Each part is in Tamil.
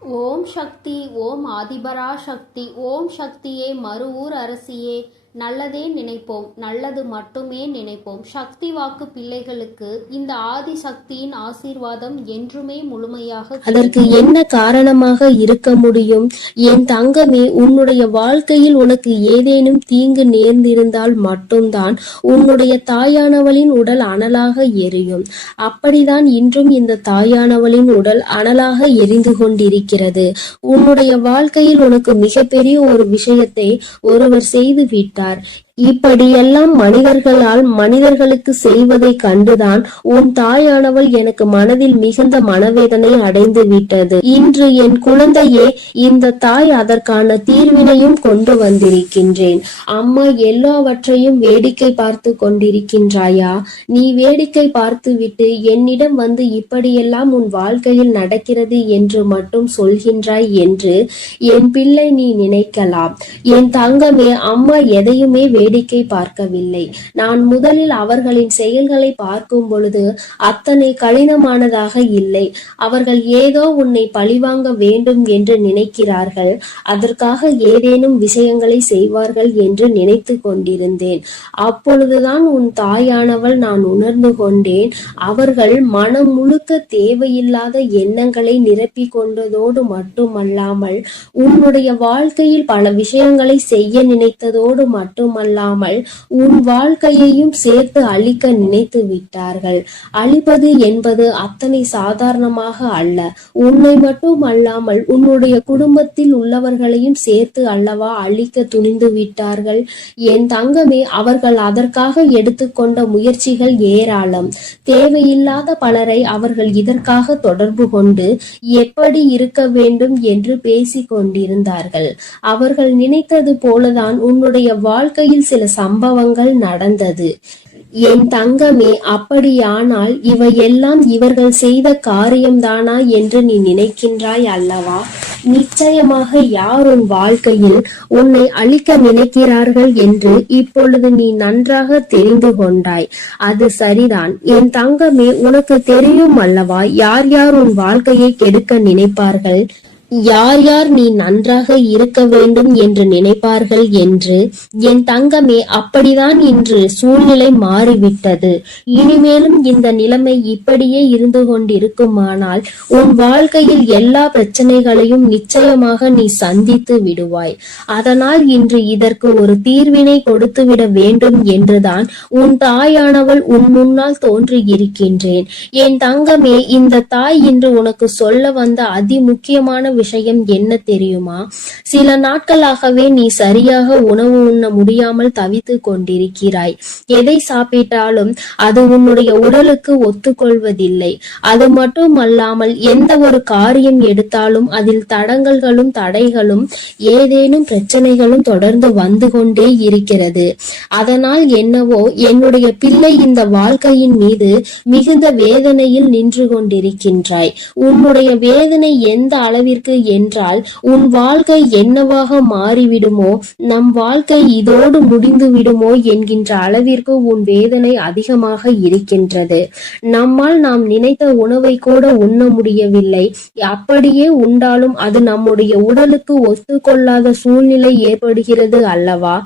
ஓம் சக்தி. ஓம் ஆதிபரா சக்தி. ஓம் சக்தியே, மறுவூர் அரசியே, நல்லதே நினைப்போம், நல்லது மட்டுமே நினைப்போம். சக்தி வாக்கு பிள்ளைகளுக்கு இந்த ஆதி சக்தியின் ஆசீர்வாதம் என்றுமே முழுமையாக. அதற்கு என்ன காரணமாக இருக்க முடியும்? என் தங்கமே, உன்னுடைய வாழ்க்கையில் உனக்கு ஏதேனும் தீங்கு நேர்ந்திருந்தால் மட்டும்தான் உன்னுடைய தாயானவளின் உடல் அனலாக எரியும். அப்படிதான் இன்றும் இந்த தாயானவளின் உடல் அனலாக எரிந்து கொண்டிருக்கிறது. உன்னுடைய வாழ்க்கையில் உனக்கு மிகப்பெரிய ஒரு விஷயத்தை ஒருவர் செய்து விட்டார். இப்படியெல்லாம் மனிதர்களால் மனிதர்களுக்கு செய்வதை கண்டுதான் உன் தாயானவள் எனக்கு மனதில் மிகுந்த மனவேதனை அடைந்து விட்டது. இன்று என் குழந்தையே, இந்த தாய் அதற்கான தீர்வினையும் கொண்டு வந்திருக்கின்றேன். அம்மா, எல்லாவற்றையும் வேடிக்கை பார்த்து கொண்டிருக்கின்றாயா? நீ வேடிக்கை பார்த்து விட்டு என்னிடம் வந்து இப்படியெல்லாம் உன் வாழ்க்கையில் நடக்கிறது என்று மட்டும் சொல்கின்றாய் என்று என் பிள்ளை நீ நினைக்கலாம். என் தங்கமே, அம்மா எதையுமே வேடிக்கை பார்க்கவில்லை. நான் முதலில் அவர்களின் செயல்களை பார்க்கும் பொழுது அத்தனை கடினமானதாக இல்லை. அவர்கள் ஏதோ உன்னை பழிவாங்க வேண்டும் என்று நினைக்கிறார்கள். அதற்காக ஏதேனும் விஷயங்களை செய்வார்கள் என்று நினைத்து கொண்டிருந்தேன். அப்பொழுதுதான் உன் தாயானவள் நான் உணர்ந்து கொண்டேன். அவர்கள் மனம் முழுக்க தேவையில்லாத எண்ணங்களை நிரப்பி கொண்டதோடு மட்டுமல்லாமல் உன்னுடைய வாழ்க்கையில் பல விஷயங்களை செய்ய நினைத்ததோடு மட்டுமல்லாமல் உன் வாழ்க்கையையும் சேர்த்து அழிக்க நினைத்து விட்டார்கள். அழிப்பது என்பது அத்தனை சாதாரணமாக அல்ல. உன்னை மட்டும் அல்லாமல் உன்னுடைய குடும்பத்தில் உள்ளவர்களையும் சேர்த்து அல்லவா அழிக்க துணிந்து விட்டார்கள். என் தங்கமே, அவர்கள் அதற்காக எடுத்துக்கொண்ட முயற்சிகள் ஏராளம். தேவையில்லாத பலரை அவர்கள் இதற்காக தொடர்பு கொண்டு எப்படி இருக்க வேண்டும் என்று பேசிக் கொண்டிருந்தார்கள். அவர்கள் நினைத்தது போலதான் உன்னுடைய வாழ்க்கையில் சில சம்பவங்கள் நடந்தது. என் தங்கமே, அப்படியானால் இவையெல்லாம் இவர்கள் செய்த காரியம்தானா என்று நீ நினைக்கின்றாய் அல்லவா? நிச்சயமாக யார் உன் வாழ்க்கையில் உன்னை அழிக்க நினைக்கிறார்கள் என்று இப்பொழுது நீ நன்றாக தெரிந்து கொண்டாய். அது சரிதான் என் தங்கமே, உனக்கு தெரியும் அல்லவா யார் யார் உன் வாழ்க்கையை கெடுக்க நினைப்பார்கள், யார் யார் நீ நன்றாக இருக்க வேண்டும் என்று நினைப்பார்கள் என்று. என் தங்கமே, அப்படிதான் இன்று சூழ்நிலை மாறிவிட்டது. இனிமேலும் இந்த நிலைமை இப்படியே இருந்து கொண்டிருக்குமானால் உன் வாழ்க்கையில் எல்லா பிரச்சனைகளையும் நிச்சயமாக நீ சந்தித்து விடுவாய். அதனால் இன்று இதற்கு ஒரு தீர்வினை கொடுத்துவிட வேண்டும் என்றுதான் உன் தாயானவள் உன் முன்னால் தோன்றி இருக்கின்றேன். என் தங்கமே, இந்த தாய் இன்று உனக்கு சொல்ல வந்த அதி முக்கியமான விஷயம் என்ன தெரியுமா? சில நாட்களாகவே நீ சரியாக உணவு உண்ண முடியாமல் தவித்து கொண்டிருக்கிறாய். எதை சாப்பிட்டாலும் அது உன்னுடைய உடலுக்கு ஒத்துக்கொள்வதில்லை. அது மட்டுமல்லாமல் எந்த ஒரு காரியம் எடுத்தாலும் அதில் தடங்கல்களும் தடைகளும் ஏதேனும் பிரச்சனைகளும் தொடர்ந்து வந்து கொண்டே இருக்கிறது. அதனால் என்னவோ என்னுடைய பிள்ளை இந்த வாழ்க்கையின் மீது மிகுந்த வேதனையில் நின்று கொண்டிருக்கின்றாய். உன்னுடைய வேதனை எந்த அளவிற்கு என்றால் உன் வாழ்க்கை என்னவாக மாறிவிடுமோ, நம் வாழ்க்கை இதோடு முடிந்து விடுமோ என்கின்ற அளவிற்கு உன் வேதனை அதிகமாக இருக்கின்றது. நம்மால் நாம் நினைத்த உணவை கூட உண்ண முடியவில்லை. அப்படியே உண்டாலும் அது நம்முடைய உடலுக்கு ஒத்துக்கொள்ளாத சூழ்நிலை ஏற்படுகிறது அல்லவா?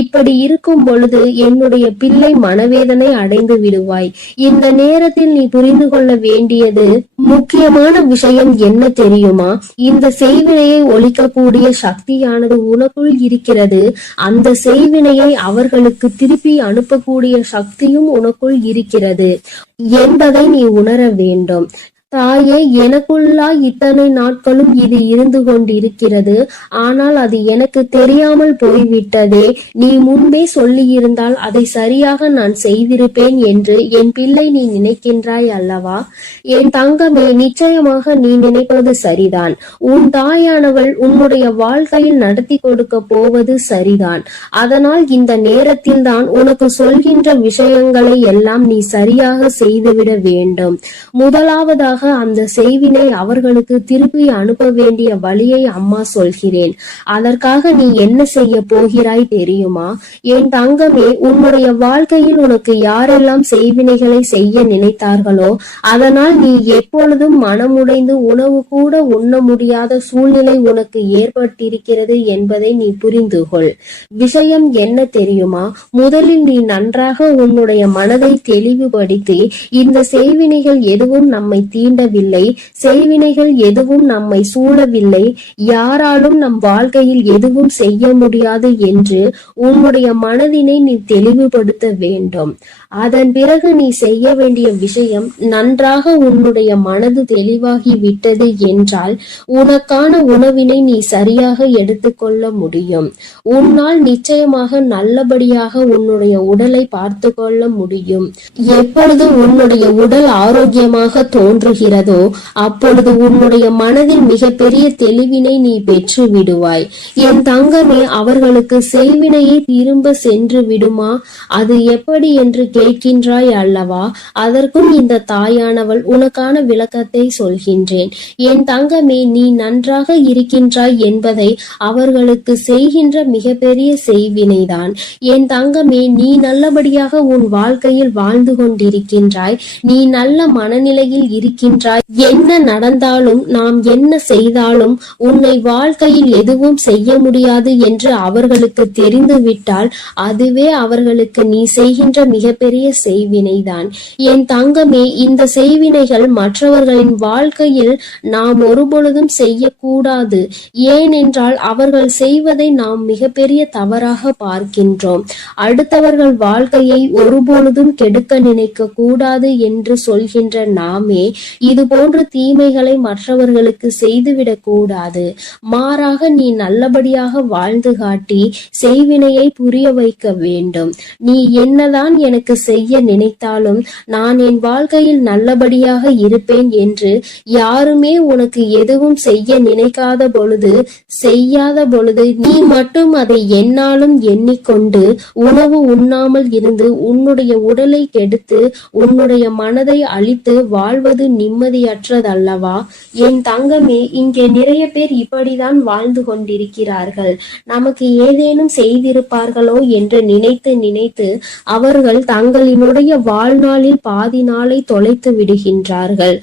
இப்படி இருக்கும் பொழுது என்னுடைய பிள்ளை மனவேதனை அடைந்து விடுவாய். இந்த நேரத்தில் நீ புரிந்து கொள்ள வேண்டியது முக்கியமான விஷயம் என்ன தெரியுமா? இந்த செய்வினையை ஒழிக்கக்கூடிய சக்தியானது உனக்குள் இருக்கிறது. அந்த செய்வினையை அவர்களுக்கு திருப்பி அனுப்பக்கூடிய சக்தியும் உனக்குள் இருக்கிறது என்பதை நீ உணர வேண்டும். தாயே, எனக்குள்ளா இத்தனை நாட்களும் இது இருந்து கொண்டிருக்கிறது. ஆனால் அது எனக்கு தெரியாமல் போய்விட்டதே. நீ முன்பே சொல்லியிருந்தால் அதை சரியாக நான் செய்திருப்பேன் என்று என் பிள்ளை நீ நினைக்கின்றாய் அல்லவா? என் தங்கமே, நிச்சயமாக நீ நினைப்பது சரிதான். உன் தாயானவள் உன்னுடைய வாழ்க்கையில் நடத்தி கொடுக்க போவது சரிதான். அதனால் இந்த நேரத்தில் தான் உனக்கு சொல்கின்ற விஷயங்களை எல்லாம் நீ சரியாக செய்துவிட வேண்டும். முதலாவதாக நிச்சயமாக அந்த செய்வினை அவர்களுக்கு திருப்பி அனுப்ப வேண்டிய வழியை அம்மா சொல்கிறேன். அதற்காக நீ என்ன செய்ய போகிறாய் தெரியுமா? என் தங்கமே, உன்னுடைய வாழ்க்கையில் உனக்கு யாரெல்லாம் செய்வினைகளை செய்ய நினைத்தார்களோ அதனால் நீ எப்பொழுதும் மனமுடைந்து உணவு கூட உண்ண முடியாத சூழ்நிலை உனக்கு ஏற்பட்டிருக்கிறது என்பதை நீ புரிந்து கொள். விஷயம் என்ன தெரியுமா? முதலில் நீ நன்றாக உன்னுடைய மனதை தெளிவுபடுத்தி, இந்த செய்வினைகள் எதுவும் நம்மை தீண்டவில்லை, செய்வினைகள் எதுவும் நம்மை சூழவில்லை, யாராலும் நம் வாழ்க்கையில் எதுவும் செய்ய முடியாது என்று உன்னுடைய மனதினை நீ தெளிவுபடுத்த வேண்டும். அதன் பிறகு நீ செய்ய வேண்டிய விஷயம், நன்றாக உன்னுடைய மனது தெளிவாகி விட்டது என்றால் உனக்கான உணவினை நீ சரியாக எடுத்துக்கொள்ள முடியும். உன்னால் நிச்சயமாக நல்லபடியாக உன்னுடைய உடலை பார்த்து கொள்ள முடியும். எப்பொழுது உன்னுடைய உடல் ஆரோக்கியமாக தோன்றுகிறதோ அப்பொழுது உன்னுடைய மனதில் மிகப்பெரிய தெளிவினை நீ பெற்று விடுவாய். என் தங்கமே, அவர்களுக்கு செய்வினையை திரும்ப சென்று விடுமா? அது எப்படி என்று கேட்கின்றாய் அல்லவா? அதற்கும் இந்த தாயானவள் உனக்கான விளக்கத்தை சொல்கின்றேன். என் தங்கமே, நீ நன்றாக இருக்கின்றாய் என்பதை அவர்களுக்கு செய்கின்ற மிகப்பெரிய செய்வினைதான். என் தங்கமே, நீ நல்லபடியாக உன் வாழ்க்கையில் வாழ்ந்து கொண்டிருக்கின்றாய், நீ நல்ல மனநிலையில் இருக்கின்றாய். என்ன நடந்தாலும், நாம் என்ன செய்தாலும் உன்னை வாழ்க்கையில் எதுவும் செய்ய முடியாது என்று அவர்களுக்கு தெரிந்துவிட்டால் அதுவே அவர்களுக்கு நீ செய்கின்ற மிகப்பெரிய செய்வினைதான். என் தங்கமே, இந்த செய்வினைகள் மற்றவர்களின் வாழ்க்கையில் நாம் ஒருபொழுதும் செய்யக்கூடாது. ஏனென்றால் அவர்கள் செய்வதை நாம் மிகப்பெரிய தவறாக பார்க்கின்றோம். அடுத்தவர்கள் வாழ்க்கையை ஒருபொழுதும் கெடுக்க நினைக்க கூடாது என்று சொல்கின்ற நாமே இது போன்ற தீமைகளை மற்றவர்களுக்கு செய்துவிடக் கூடாது. மாறாக நீ நல்லபடியாக வாழ்ந்து காட்டி செய்வினையை புரிய வைக்க வேண்டும். நீ என்னதான் எனக்கு செய்ய நினைத்தாலும் நான் என் வாழ்க்கையில் நல்லபடியாக இருப்பேன் என்று யாருமே உனக்கு எதுவும் செய்ய நினைக்காத பொழுது, செய்யாத பொழுது நீ மட்டும் அதை என்னாலும் எண்ணிக்கொண்டு உணவு உண்ணாமல் இருந்து உன்னுடைய உடலை கெடுத்து உன்னுடைய மனதை அழித்து வாழ்வது நிம்மதியற்றதல்லவா? என் தங்கமே, இங்கே நிறைய பேர் இப்படிதான் வாழ்ந்து கொண்டிருக்கிறார்கள். நமக்கு ஏதேனும் செய்திருப்பார்களோ என்று நினைத்து நினைத்து அவர்கள் தங்களினுடைய வாழ்நாளில் பாதி நாளை தொலைத்து விடுகின்றார்கள்.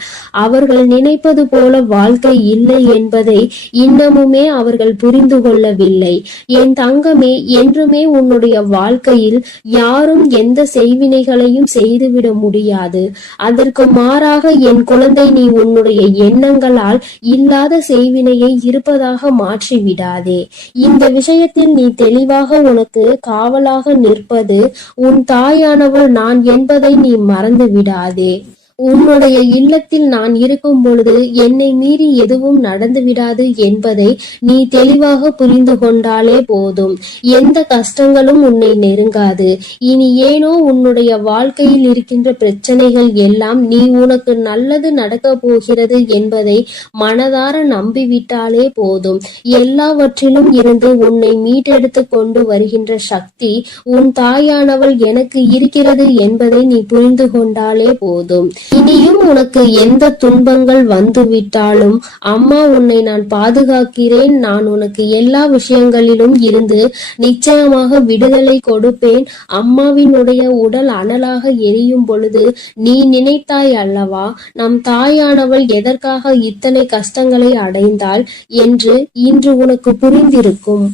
அவர்கள் நினைப்பது போல வாழ்க்கை இல்லை என்பதை இன்னமுமே அவர்கள் புரிந்து கொள்ளவில்லை. என் தங்கமே, என்றுமே உன்னுடைய வாழ்க்கையில் யாரும் எந்த செய்வினைகளையும் செய்துவிட முடியாது. அதற்கு மாறாக என் குழந்தை, நீ உன்னுடைய எண்ணங்களால் இல்லாத செய்வினையை இருப்பதாக மாற்றி விடாதே. இந்த விஷயத்தில் நீ தெளிவாக உனக்கு காவலாக நிற்பது உன் தாயானவள் நான் என்பதை நீ மறந்து விடாதே. உன்னுடைய இல்லத்தில் நான் இருக்கும் பொழுது என்னை மீறி எதுவும் நடந்து விடாது என்பதை நீ தெளிவாக புரிந்து கொண்டாலே போதும். எந்த கஷ்டங்களும் உன்னை நெருங்காது. இனி ஏனோ உன்னுடைய வாழ்க்கையில் இருக்கின்ற பிரச்சனைகள் எல்லாம் நீ உனக்கு நல்லது நடக்க போகிறது என்பதை மனதார நம்பிவிட்டாலே போதும். எல்லாவற்றிலும் இருந்து உன்னை மீட்டெடுத்து கொண்டு வருகின்ற சக்தி உன் தாயானவள் எனக்கு இருக்கிறது என்பதை நீ புரிந்து கொண்டாலே போதும். இனியும் உனக்கு எந்த துன்பங்கள் வந்துவிட்டாலும் அம்மா உன்னை நான் பாதுகாக்கிறேன். நான் உனக்கு எல்லா விஷயங்களிலும் இருந்து நிச்சயமாக விடுதலை கொடுப்பேன். அம்மாவினுடைய உடல் அனலாக எரியும் பொழுது நீ நினைத்தாய் அல்லவா, நம் தாயானவள் எதற்காக இத்தனை கஷ்டங்களை அடைந்தாள் என்று இன்று உனக்கு புரிந்திருக்கும்.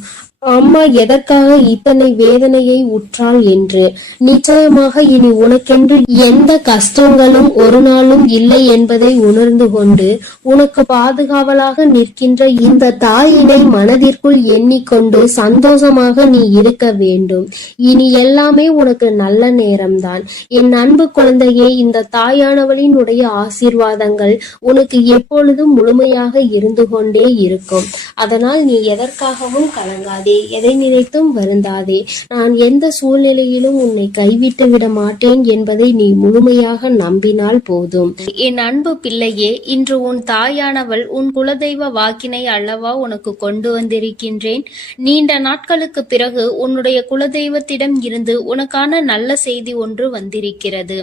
அம்மா எதற்காக இத்தனை வேதனையை உற்றாள் என்று. நிச்சயமாக இனி உனக்கென்று எந்த கஷ்டங்களும் ஒரு நாளும் இல்லை என்பதை உணர்ந்து கொண்டு உனக்கு பாதுகாவலாக நிற்கின்ற இந்த தாயினை மனதிற்குள் எண்ணிக்கொண்டு சந்தோஷமாக நீ இருக்க வேண்டும். இனி எல்லாமே உனக்கு நல்ல நேரம்தான். என் அன்பு குழந்தையே, இந்த தாயானவளின் உடைய ஆசீர்வாதங்கள் உனக்கு எப்பொழுதும் முழுமையாக இருந்து கொண்டே இருக்கும். அதனால் நீ எதற்காகவும் கலங்காதே, எதை நினைத்தும் வருந்தாதே. நான் எந்த சூழ்நிலையிலும் உன்னை கைவிட்டு விட மாட்டேன் என்பதை நீ முழுமையாக நம்பினால் போதும். என் அன்பு பிள்ளையே, இன்று உன் தாயானவள் உன் குலதெய்வ வாக்கினை அல்லவா உனக்கு கொண்டு வந்திருக்கின்றேன். நீண்ட நாட்களுக்கு பிறகு உன்னுடைய குலதெய்வத்திடம் இருந்து உனக்கான நல்ல செய்தி ஒன்று வந்திருக்கிறது.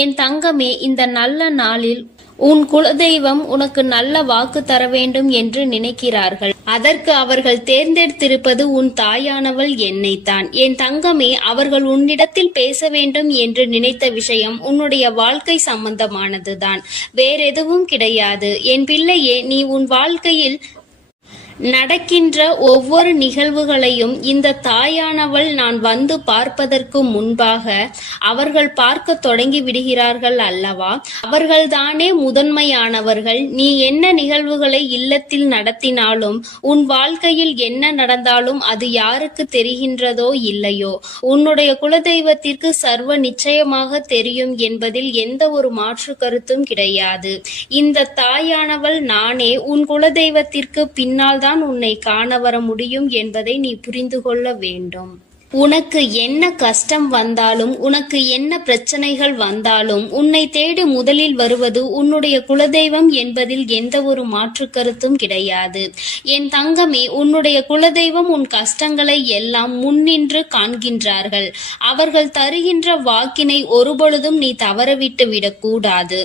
என் தங்கமே, இந்த நல்ல நாளில் உன் குலதெய்வம் உனக்கு நல்ல வாக்கு தர வேண்டும் என்று நினைக்கிறார்கள். அதற்கு அவர்கள் தேர்ந்தெடுத்திருப்பது உன் தாயானவள் என்னைத்தான். என் தங்கமே, அவர்கள் உன்னிடத்தில் பேச வேண்டும் என்று நினைத்த விஷயம் உன்னுடைய வாழ்க்கை சம்பந்தமானதுதான், வேறெதுவும் கிடையாது. என் பிள்ளையே, நீ உன் வாழ்க்கையில் நடக்கின்ற ஒவ்வொரு நிகழ்வுகளையும் இந்த தாயானவள் நான் வந்து பார்ப்பதற்கு முன்பாக அவர்கள் பார்க்க தொடங்கி விடுகிறார்கள் அல்லவா? அவர்கள்தானே முதன்மையானவர்கள். நீ என்ன நிகழ்வுகளை இல்லத்தில் நடத்தினாலும், உன் வாழ்க்கையில் என்ன நடந்தாலும் அது யாருக்கு தெரிகின்றதோ இல்லையோ, உன்னுடைய குலதெய்வத்திற்கு சர்வ நிச்சயமாக தெரியும் என்பதில் எந்த ஒரு மாற்று கருத்தும் கிடையாது. இந்த தாயானவள் நானே உன் குலதெய்வத்திற்கு பின்னால் தான் உன்னை காண வர முடியும் என்பதை நீ புரிந்து கொள்ள வேண்டும். உனக்கு என்ன கஷ்டம் வந்தாலும், உனக்கு என்ன பிரச்சனைகள் வந்தாலும், உன்னை தேடி முதலில் வருவது உன்னுடைய குலதெய்வம் என்பதில் எந்த ஒரு மாற்று கருத்தும் கிடையாது. என் தங்கமே, உன்னுடைய குலதெய்வம் உன் கஷ்டங்களை எல்லாம் முன்னின்று காண்கின்றார்கள். அவர்கள் தருகின்ற வாக்கினை ஒருபொழுதும் நீ தவறவிட்டு விடக்கூடாது.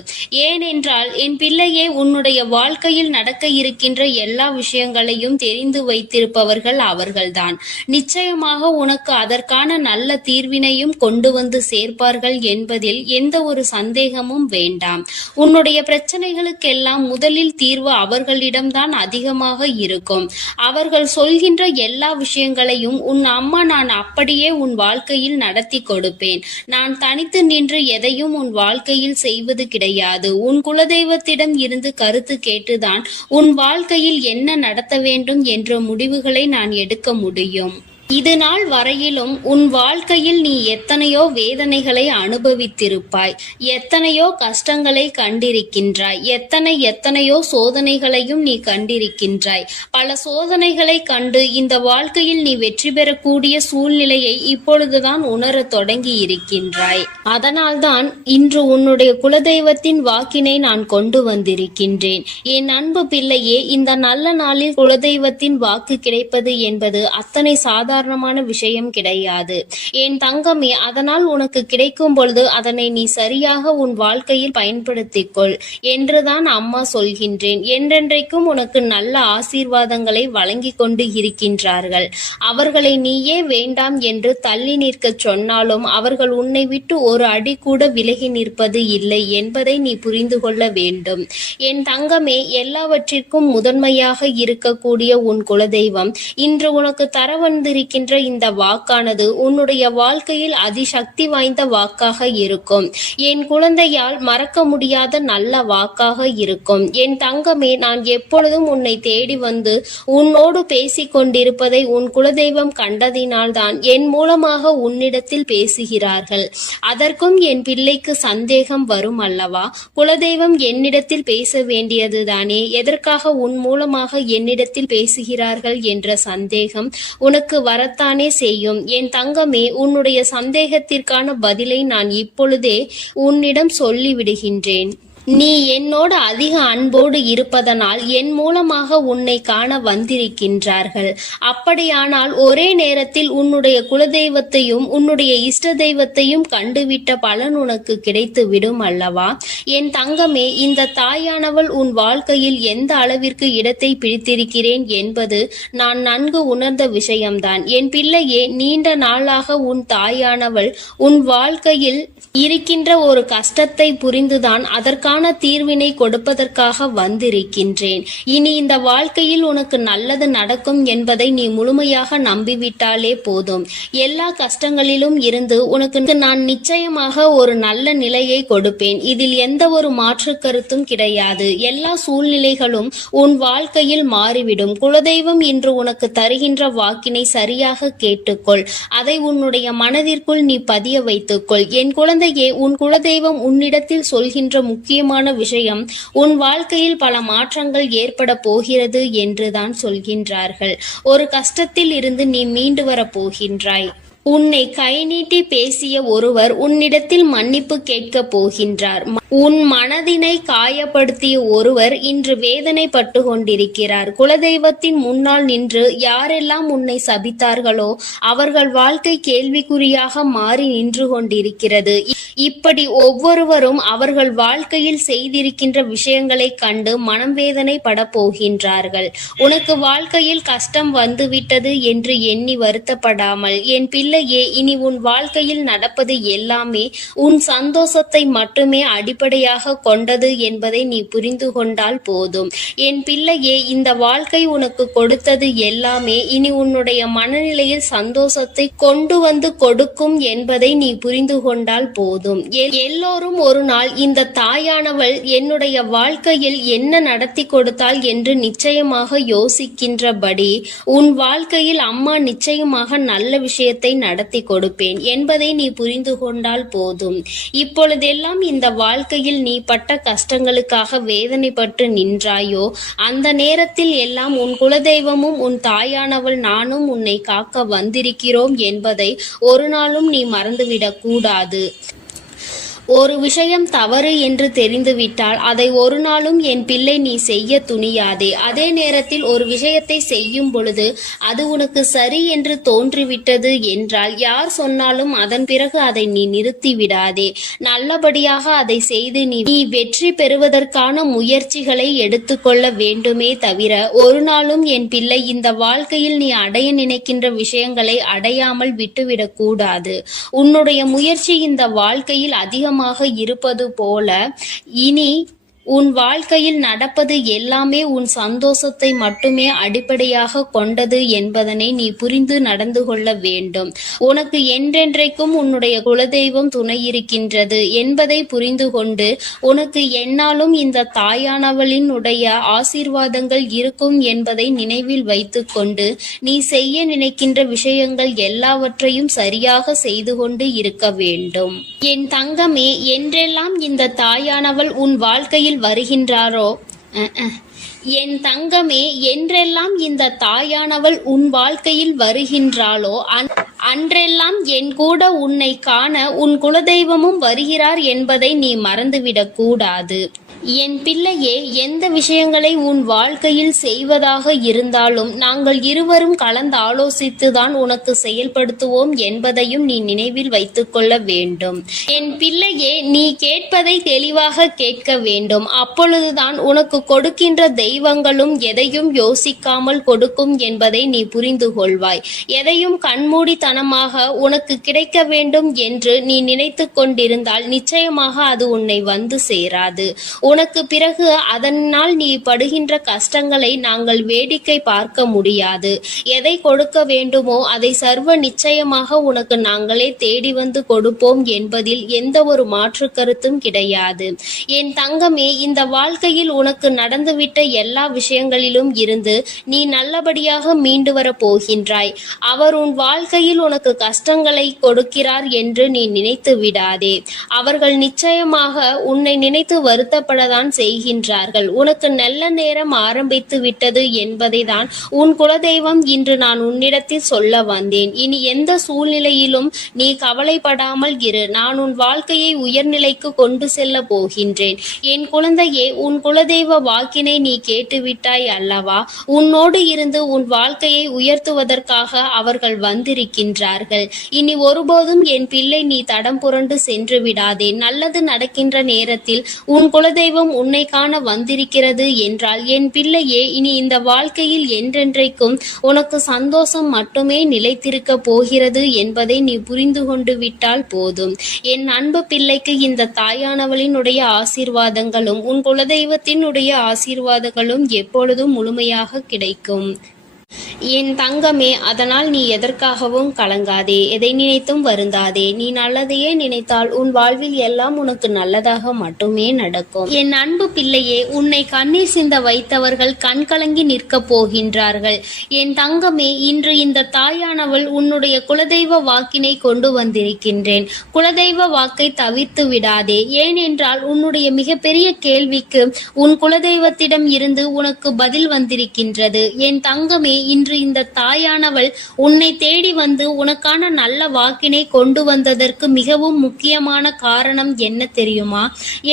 ஏனென்றால் என் பிள்ளையே, உன்னுடைய வாழ்க்கையில் நடக்க இருக்கின்ற எல்லா விஷயங்களையும் தெரிந்து வைத்திருப்பவர்கள் அவர்கள்தான். நிச்சயமாக உனக்கு அதற்கான நல்ல தீர்வினையும் கொண்டு வந்து சேர்ப்பார்கள் என்பதில் எந்த ஒரு சந்தேகமும் வேண்டாம். உன்னுடைய பிரச்சனைகளுக்கெல்லாம் முதலில் தீர்வு அவர்களிடம்தான் அதிகமாக இருக்கும். அவர்கள் சொல்கின்ற எல்லா விஷயங்களையும் உன் அம்மா நான் அப்படியே உன் வாழ்க்கையில் நடத்தி கொடுப்பேன். நான் தனித்து நின்று எதையும் உன் வாழ்க்கையில் செய்வது கிடையாது. உன் குலதெய்வத்திடம் இருந்து கருத்து கேட்டுதான் உன் வாழ்க்கையில் என்ன நடத்த வேண்டும் என்ற முடிவுகளை நான் எடுக்க முடியும். இது நாள் வரையிலும் உன் வாழ்க்கையில் நீ எத்தனையோ வேதனைகளை அனுபவித்திருப்பாய், எத்தனையோ கஷ்டங்களை கண்டிருக்கின்றாய், எத்தனையோ சோதனைகளையும் நீ கண்டிருக்கின்றாய். பல சோதனைகளை கண்டு இந்த வாழ்க்கையில் நீ வெற்றி பெறக்கூடிய சூழ்நிலையை இப்பொழுதுதான் உணரத் தொடங்கி இருக்கின்றாய். அதனால்தான் இன்று உன்னுடைய குலதெய்வத்தின் வாக்கினை நான் கொண்டு வந்திருக்கின்றேன். என் அன்பு பிள்ளையே, இந்த நல்ல நாளில் குலதெய்வத்தின் வாக்கு கிடைப்பது என்பது அத்தனை சாதாரணமான விஷயம் கிடையாது. என் தங்கமே, அதனால் உனக்கு கிடைக்கும் பொழுது அதனை நீ சரியாக உன் வாழ்க்கையில் பயன்படுத்திக் கொள் என்றுதான் அம்மா சொல்கின்றேன். என்றென்றைக்கும் உனக்கு நல்ல ஆசீர்வாதங்களை வழங்கி கொண்டு இருக்கின்றார்கள். அவர்களை நீயே வேண்டாம் என்று தள்ளி நிற்க சொன்னாலும் அவர்கள் உன்னை விட்டு ஒரு அடி கூட விலகி நிற்பது இல்லை என்பதை நீ புரிந்து கொள்ள வேண்டும். என் தங்கமே, எல்லாவற்றிற்கும் முதன்மையாக இருக்கக்கூடிய உன் குலதெய்வம் இன்று உனக்கு தர வந்திருக்கின்ற இந்த வாக்கானது உன்னுடைய வாழ்க்கையில் அதிசக்தி வாய்ந்த வாக்காக இருக்கும். என் குழந்தையால் மறக்க முடியாத நல்ல வாக்காக இருக்கும். என் தங்கமே, நான் எப்பொழுதும் உன்னை தேடி வந்து உன்னோடு பேசிக் கொண்டிருப்பதை உன் குலதெய்வம் கண்டதினால்தான் என் மூலமாக உன்னிடத்தில் பேசுகிறார்கள். அதற்கும் என் பிள்ளைக்கு சந்தேகம் வரும் அல்லவா? குலதெய்வம் என்னிடத்தில் பேச வேண்டியதுதானே, எதற்காக உன் மூலமாக என்னிடத்தில் பேசுகிறார்கள் என்ற சந்தேகம் உனக்கு வரத்தானே செய்யும். என் தங்கமே, உன்னுடைய சந்தேகத்திற்கான பதிலை நான் இப்பொழுதே உன்னிடம் சொல்லிவிடுகின்றேன். நீ என்னோடு அதிக அன்போடு இருப்பதனால் என் மூலமாக உன்னை காண வந்திருக்கின்றார்கள். அப்படியானால் ஒரே நேரத்தில் உன்னுடைய குலதெய்வத்தையும் உன்னுடைய இஷ்ட தெய்வத்தையும் கண்டுவிட்ட பலன் உனக்கு கிடைத்து விடும் அல்லவா? என் தங்கமே, இந்த தாயானவள் உன் வாழ்க்கையில் எந்த அளவிற்கு இடத்தை பிடித்திருக்கிறேன் என்பது நான் நன்கு உணர்ந்த விஷயம்தான். என் பிள்ளையே, நீண்ட நாளாக உன் தாயானவள் உன் வாழ்க்கையில் இருக்கின்ற ஒரு கஷ்டத்தை புரிந்துதான் அதற்கான தீர்வினை கொடுப்பதற்காக வந்திருக்கின்றேன். இனி இந்த வாழ்க்கையில் உனக்கு நல்லது நடக்கும் என்பதை நீ முழுமையாக நம்பிவிட்டாலே போதும். எல்லா கஷ்டங்களிலும் இருந்து உனக்கு நான் நிச்சயமாக ஒரு நல்ல நிலையை கொடுப்பேன். இதில் எந்த ஒரு மாற்று கருத்தும் கிடையாது. எல்லா சூழ்நிலைகளும் உன் வாழ்க்கையில் மாறிவிடும். குலதெய்வம் இன்று உனக்கு தருகின்ற வாக்கினை சரியாக கேட்டுக்கொள். அதை உன்னுடைய மனதிற்குள் நீ பதிய வைத்துக்கொள். என் குழந்தையே, உன் குலதெய்வம் உன்னிடத்தில் சொல்கின்ற முக்கியமான விஷயம் உன் வாழ்க்கையில் பல மாற்றங்கள் ஏற்பட போகிறது என்றுதான் சொல்கின்றார்கள். ஒரு கஷ்டத்தில் இருந்து நீ மீண்டு வர போகின்றாய். உன்னை கை நீட்டி பேசிய ஒருவர் உன்னிடத்தில் மன்னிப்பு கேட்க போகின்றார். உன் மனதினை காயப்படுத்திய ஒருவர் இன்று வேதனைப்பட்டு கொண்டிருக்கிறார். குலதெய்வத்தின் முன்னால் நின்று யாரெல்லாம் உன்னை சபித்தார்களோ அவர்கள் வாழ்க்கை கேள்விக்குறியாக மாறி நின்று கொண்டிருக்கிறது. இப்படி ஒவ்வொருவரும் அவர்கள் வாழ்க்கையில் செய்திருக்கின்ற விஷயங்களை கண்டு மனம் வேதனைப்பட போகின்றார்கள். உனக்கு வாழ்க்கையில் கஷ்டம் வந்துவிட்டது என்று எண்ணி வருத்தப்படாமல், என் பிள்ளையே, இனி உன் வாழ்க்கையில் நடப்பது எல்லாமே உன் சந்தோஷத்தை மட்டுமே அடிப்படையாக கொண்டது என்பதை நீ புரிந்து கொண்டால் போதும். என் பிள்ளையே, இந்த வாழ்க்கை உனக்கு கொடுத்தது எல்லாமே இனி உன்னுடைய மனநிலையில் சந்தோஷத்தை கொண்டு வந்து கொடுக்கும் என்பதை நீ புரிந்து கொண்டால் போதும். எல்லோரும் ஒரு நாள் இந்த தாயானவள் என்னுடைய வாழ்க்கையில் என்ன நடத்தி கொடுத்தாள் என்று நிச்சயமாக யோசிக்கின்றபடி உன் வாழ்க்கையில் அம்மா நிச்சயமாக நல்ல விஷயத்தை நடத்தி கொடுப்பேன் என்பதை நீ புரிந்து கொண்டால் போதும். இப்பொழுதெல்லாம் இந்த வாழ்க்கையில் நீ பட்ட கஷ்டங்களுக்காக வேதனைப்பட்டு நின்றாயோ, அந்த நேரத்தில் எல்லாம் உன் குலதெய்வமும் உன் தாயானவள் நானும் உன்னை காக்க வந்திருக்கிறோம் என்பதை ஒரு நாளும் நீ மறந்துவிடக் கூடாது. ஒரு விஷயம் தவறு என்று தெரிந்துவிட்டால் அதை ஒரு நாளும் என் பிள்ளை நீ செய்ய துணியாதே. அதே நேரத்தில் ஒரு விஷயத்தை செய்யும் பொழுது அது உனக்கு சரி என்று தோன்றிவிட்டது என்றால் யார் சொன்னாலும் அதன் பிறகு அதை நீ நிறுத்தி விடாதே. நல்லபடியாக அதை செய்து நீ வெற்றி பெறுவதற்கான முயற்சிகளை எடுத்துக்கொள்ள வேண்டுமே தவிர ஒரு நாளும் என் பிள்ளை இந்த வாழ்க்கையில் நீ அடைய நினைக்கின்ற விஷயங்களை அடையாமல் விட்டுவிடக் கூடாது. உன்னுடைய முயற்சி இந்த வாழ்க்கையில் அதிகமாக இருப்பது போல இனி உன் வாழ்க்கையில் நடப்பது எல்லாமே உன் சந்தோஷத்தை மட்டுமே அடிப்படையாக கொண்டது என்பதனை நீ புரிந்து நடந்து கொள்ள வேண்டும். உனக்கு என்றென்றைக்கும் உன்னுடைய குலதெய்வம் துணை இருக்கின்றது என்பதை புரிந்து கொண்டு உனக்கு என்னாலும் இந்த தாயானவளினுடைய ஆசீர்வாதங்கள் இருக்கும் என்பதை நினைவில் வைத்துக் கொண்டு நீ செய்ய நினைக்கின்ற விஷயங்கள் எல்லாவற்றையும் சரியாக செய்து கொண்டு இருக்க வேண்டும். என் தங்கமே, என்றெல்லாம் இந்த தாயானவள் உன் வாழ்க்கையில் வருகின்றாரோ என் தங்கமே, என்றெல்லாம் இந்த தாயானவள் உன் வாழ்க்கையில் வருகின்றாளோ அன்றெல்லாம் என் கூட உன்னை காண உன் குலதெய்வமும் வருகிறார் என்பதை நீ மறந்துவிடக் கூடாது. என் பிள்ளையே, எந்த விஷயங்களை உன் வாழ்க்கையில் செய்வதாக இருந்தாலும் நாங்கள் இருவரும் கலந்து ஆலோசித்துதான் உனக்கு செயல்படுத்துவோம் என்பதையும் நீ நினைவில் வைத்துக் கொள்ள வேண்டும். என் பிள்ளையே, நீ கேட்பதை தெளிவாக கேட்க வேண்டும். அப்பொழுதுதான் உனக்கு கொடுக்கின்ற தெய்வங்களும் எதையும் யோசிக்காமல் கொடுக்கும் என்பதை நீ புரிந்து கொள்வாய். எதையும் கண்மூடித்தனமாக உனக்கு கிடைக்க வேண்டும் என்று நீ நினைத்து கொண்டிருந்தால் நிச்சயமாக அது உன்னை வந்து சேராது. உனக்கு பிறகு அதனால் நீ படுகின்ற கஷ்டங்களை நாங்கள் வேடிக்கை பார்க்க முடியாது. எதை கொடுக்க வேண்டுமோ அதை சர்வ நிச்சயமாக உனக்கு நாங்களே தேடி வந்து கொடுப்போம் என்பதில் எந்த ஒரு மாற்று கருத்தும் கிடையாது. என் தங்கமே, இந்த வாழ்க்கையில் உனக்கு நடந்துவிட்ட எல்லா விஷயங்களிலும் இருந்து நீ நல்லபடியாக மீண்டு வர போகின்றாய். அவர் உன் வாழ்க்கையில் உனக்கு கஷ்டங்களை கொடுக்கிறார் என்று நீ நினைத்து விடாதே. அவர்கள் நிச்சயமாக உன்னை நினைத்து வருத்தப்படதான் செய்கின்றார்கள். உனக்கு நல்ல நேரம் ஆரம்பித்து விட்டது என்பதை தான் உன் குலதெய்வம் இன்று நான் உன்னிடத்தில் சொல்ல வந்தேன். இனி எந்த சூழ்நிலையிலும் நீ கவலைப்படாமல் இரு. நான் உன் வாழ்க்கையை உயர்நிலைக்கு கொண்டு செல்ல போகின்றேன். என் குழந்தையே, உன் குலதெய்வ வாக்கினை நீ கேட்டுவிட்டாய் அல்லவா? உன்னோடு இருந்து உன் வாழ்க்கையை உயர்த்துவதற்காக அவர்கள் வந்திருக்கின்றார்கள். இனி ஒருபோதும் என் பிள்ளை நீ தடம் புரண்டு சென்று விடாதே. நல்லது நடக்கின்ற நேரத்தில் உன் குலதெய்வம் உன்னை காண வந்திருக்கிறது என்றால் என் பிள்ளையே, இனி இந்த வாழ்க்கையில் என்றென்றைக்கும் உனக்கு சந்தோஷம் மட்டுமே நிலைத்திருக்க போகிறது என்பதை நீ புரிந்து கொண்டு விட்டால் போதும். என் அன்பு பிள்ளைக்கு இந்த தாயானவளினுடைய ஆசீர்வாதங்களும் உன் குலதெய்வத்தினுடைய ஆசீர்வாதங்களும் எப்பொழுதும் முழுமையாக கிடைக்கும். என் தங்கமே, அதனால் நீ எதற்காகவும் கலங்காதே, எதை நினைத்தும் வருந்தாதே. நீ நல்லதையே நினைத்தால் உன் வாழ்வில் எல்லாம் உனக்கு நல்லதாக மட்டுமே நடக்கும். என் அன்பு பிள்ளையே, உன்னை கண்ணீர் சிந்த வைத்தவர்கள் கண் கலங்கி நிற்க போகின்றார்கள். என் தங்கமே, இன்று இந்த தாயானவள் உன்னுடைய குலதெய்வ வாக்கினை கொண்டு வந்திருக்கின்றேன். குலதெய்வ வாக்கை தவிர்த்து விடாதே. ஏனென்றால் உன்னுடைய மிகப்பெரிய கேள்விக்கு உன் குலதெய்வத்திடம் இருந்து உனக்கு பதில் வந்திருக்கின்றது. என் தங்கமே, இன்று இன்று இந்த தாயானவள் உன்னை தேடி வந்து உனக்கான நல்ல வாக்கினை கொண்டு வந்ததற்கு மிகவும் முக்கியமான காரணம் என்ன தெரியுமா?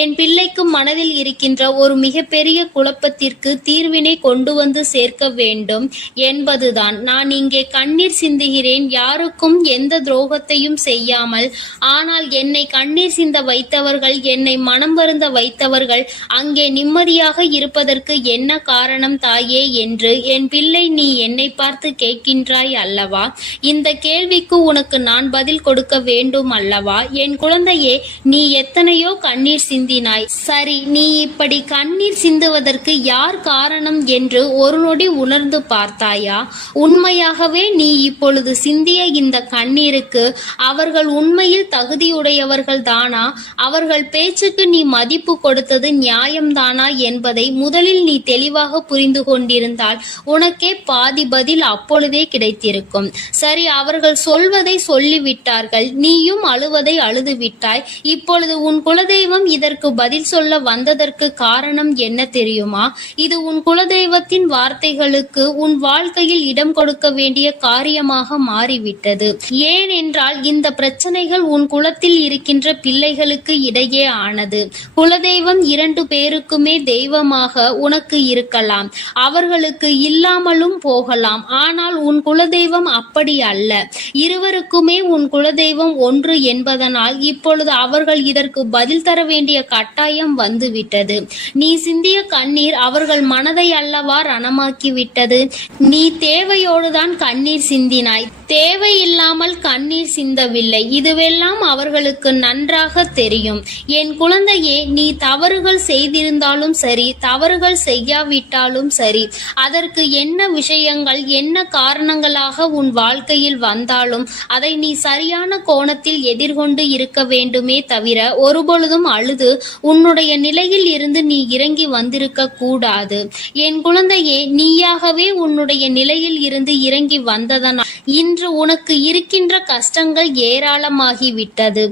என் பிள்ளைக்கு மனதில் இருக்கின்ற ஒரு மிகப்பெரிய குழப்பத்திற்கு தீர்வினை கொண்டு வந்து சேர்க்க வேண்டும் என்பதுதான். நான் இங்கே கண்ணீர் சிந்துகிறேன், யாருக்கும் எந்த துரோகத்தையும் செய்யாமல். ஆனால் என்னை கண்ணீர் சிந்த வைத்தவர்கள், என்னை மனம் வருந்த வைத்தவர்கள் அங்கே நிம்மதியாக இருப்பதற்கு என்ன காரணம் தாயே என்று என் பிள்ளை நீ என்னை பார்த்து கேட்கின்றாய் அல்லவா? இந்த கேள்விக்கு உனக்கு நான் பதில் கொடுக்க வேண்டும் அல்லவா? என் குழந்தையே, நீ எத்தனையோ கண்ணீர் சிந்தினாய். சரி, நீ இப்படி கண்ணீர் சிந்துவதற்கு யார் காரணம் என்று ஒரு நொடி உணர்ந்து பார்த்தாயா? உண்மையாகவே நீ இப்பொழுது சிந்திய இந்த கண்ணீருக்கு அவர்கள் உண்மையில் தகுதியுடையவர்கள் தானா? அவர்கள் பேச்சுக்கு நீ மதிப்பு கொடுத்தது நியாயம்தானா என்பதை முதலில் நீ தெளிவாக புரிந்து கொண்டிருந்தால் உனக்கே பாதி பதில் அப்பொழுதே கிடைத்திருக்கும். சரி, அவர்கள் சொல்வதை சொல்லிவிட்டார்கள், நீயும் அழுவதை அழுது விட்டாய். இப்பொழுது உன் குலதெய்வம் இதற்கு பதில் சொல்ல வந்ததற்கு காரணம் என்ன தெரியுமா? இது உன் குலதெய்வத்தின் வார்த்தைகளுக்கு உன் வாழ்க்கையில் இடம் கொடுக்க வேண்டிய காரியமாக மாறிவிட்டது. ஏனென்றால் இந்த பிரச்சனைகள் உன் குலத்தில் இருக்கின்ற பிள்ளைகளுக்கு இடையே ஆனது. குலதெய்வம் 2 பேருக்குமே தெய்வமாக உனக்கு இருக்கலாம், அவர்களுக்கு இல்லாமலும் போகலாம். ஆனால் உன் குலதெய்வம் அப்படி அல்ல. இருவருக்குமே உன் குலதெய்வம் ஒன்று என்பதனால் இப்பொழுது அவர்கள் இதற்கு பதில் தர வேண்டிய கட்டாயம் வந்துவிட்டது. நீ சிந்திய கண்ணீர் அவர்கள் மனதை அல்லவா ரணமாக்கிவிட்டது. நீ தேவையோடுதான் கண்ணீர் சிந்தினாய், தேவையில்லாமல் கண்ணீர் சிந்தவில்லை. இதுவெல்லாம் அவர்களுக்கு நன்றாக தெரியும். என் குழந்தையே, நீ தவறுகள் செய்திருந்தாலும் சரி, தவறுகள் செய்யாவிட்டாலும் சரி, அதற்கு என்ன விஷயங்கள் என்ன காரணங்களாக உன் வாழ்க்கையில் வந்தாலும் அதை நீ சரியான கோணத்தில் எதிர்கொண்டு இருக்க வேண்டுமே தவிர ஒருபொழுதும் அழுது உன்னுடைய நிலையில் இருந்து நீ இறங்கி வந்திருக்க கூடாது. என் குழந்தையே, நீயாகவே உன்னுடைய நிலையில் இருந்து இறங்கி வந்ததனால் இன்று உனக்கு இருக்கின்ற கஷ்டங்கள் ஏராளமாகிவிட்டது.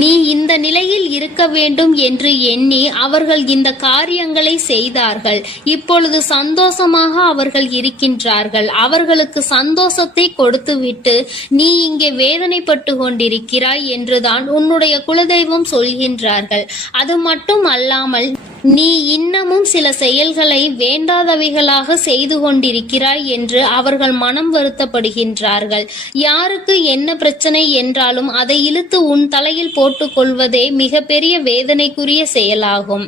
நீ இந்த நிலையில் இருக்க வேண்டும் என்று எண்ணி அவர்கள் இந்த காரியங்களை செய்தார்கள். இப்பொழுது சந்தோஷமாக அவர்கள் இருக்கின்றார்கள். அவர்களுக்கு சந்தோஷத்தை கொடுத்துவிட்டு நீ இங்கே வேதனைப்பட்டு கொண்டிருக்கிறாய் என்றுதான் உன்னுடைய குலதெய்வம் சொல்கின்றார்கள். அது மட்டும் அல்லாமல் நீ இன்னமும் சில செயல்களை வேண்டாதவைகளாக செய்து கொண்டிருக்கிறாய் என்று அவர்கள் மனம் வருத்தப்படுகின்றார்கள். யாருக்கு என்ன பிரச்சனை என்றாலும் அதை இழுத்து உன் தலையில் போட்டுக்கொள்வதே மிகப்பெரிய வேதனைக்குரிய செயலாகும்.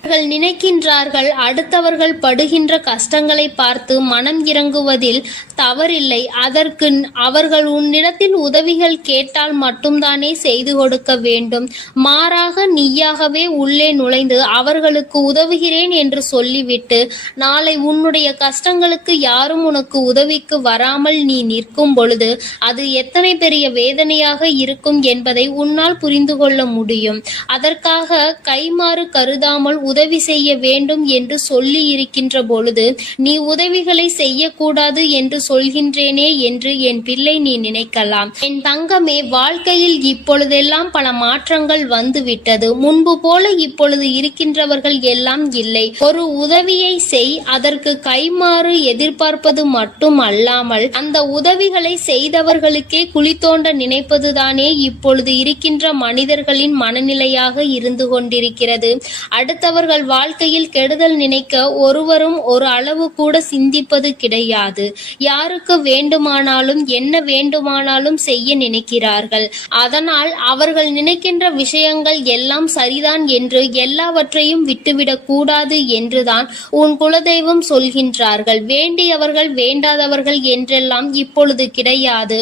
அவர்கள் நினைக்கின்றார்கள் அடுத்தவர்கள் படுகின்ற கஷ்டங்களை பார்த்து மனம் இறங்குவதில் தவறில்லை. அதற்கு அவர்கள் உன்னிடத்தில் உதவிகள் கேட்டால் மட்டும்தானே செய்து கொடுக்க வேண்டும். மாறாக நீயாகவே உள்ளே நுழைந்து அவர்களுக்கு உதவுகிறேன் என்று சொல்லிவிட்டு நாளை உன்னுடைய கஷ்டங்களுக்கு யாரும் உனக்கு உதவிக்கு வராமல் நீ நிற்கும் பொழுது அது எத்தனை பெரிய வேதனையாக இருக்கும் என்பதை உன்னால் புரிந்து கொள்ள முடியும். அதற்காக கைமாறு கருதாமல் உதவி செய்ய வேண்டும் என்று சொல்லி இருக்கின்ற பொழுது நீ உதவிகளை செய்யக்கூடாது என்று சொல்கின்றேனே என்று என் பிள்ளை நீ நினைக்கலாம். என் தங்கமே, வாழ்க்கையில் இப்பொழுதெல்லாம் பல மாற்றங்கள் வந்துவிட்டது. முன்பு போல இப்பொழுது இருக்கின்றவர்கள் எல்லாம் இல்லை. ஒரு உதவியை செய், அதற்கு கைமாறு எதிர்பார்ப்பது மட்டும் அல்லாமல் அந்த உதவிகளை செய்தவர்களுக்கே குழி தோண்ட நினைப்பதுதானே இப்பொழுது இருக்கின்ற மனிதர்களின் மனநிலையாக இருந்து கொண்டிருக்கிறது. அடுத்தவர்கள் வாழ்க்கையில் கெடுதல் நினைக்க ஒருவரும் ஒரு அளவு கூட சிந்திப்பது கிடையாது. யாருக்கு வேண்டுமானாலும் என்ன வேண்டுமானாலும் செய்ய நினைக்கிறார்கள். அதனால் அவர்கள் நினைக்கின்ற விஷயங்கள் எல்லாம் சரிதான் என்று எல்லாவற்றையும் விட்டுவிடக் கூடாது என்றுதான் உன் குலதெய்வம் சொல்கின்றார்கள். வேண்டியவர்கள் வேண்டாதவர்கள் என்றெல்லாம் இப்பொழுது கிடையாது.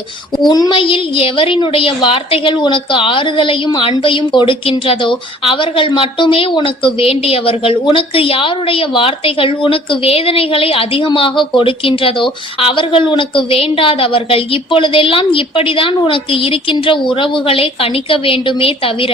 உண்மையில் எவரினுடைய வார்த்தைகள் உனக்கு ஆறுதலையும் அன்பையும் கொடுக்கின்றதோ அவர்கள் மட்டுமே உனக்கு வேண்டியவர்கள். உனக்கு யாருடைய வார்த்தைகள் உனக்கு வேதனைகளை அதிகமாக கொடுக்கின்றதோ அவர்கள் உனக்கு வேண்டாதவர்கள். இப்பொழுதெல்லாம் இப்படிதான் உனக்கு இருக்கின்ற உறவுகளை கணிக்க வேண்டுமே தவிர